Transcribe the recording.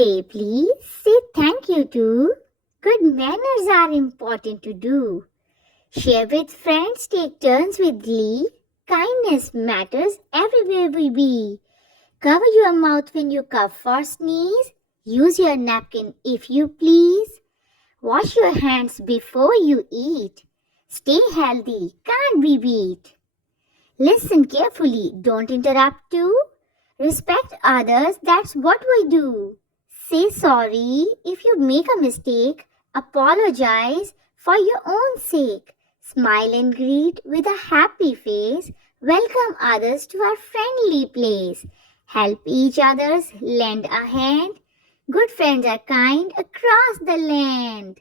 Say please, say thank you too. Good manners are important to do. Share with friends, take turns with glee. Kindness matters everywhere we be. Cover your mouth when you cough or sneeze. Use your napkin if you please. Wash your hands before you eat. Stay healthy, can't be beat. Listen carefully, don't interrupt too. Respect others, that's what we do. Say sorry if you make a mistake. Apologize for your own sake. Smile and greet with a happy face. Welcome others to our friendly place. Help each others, lend a hand. Good friends are kind across the land.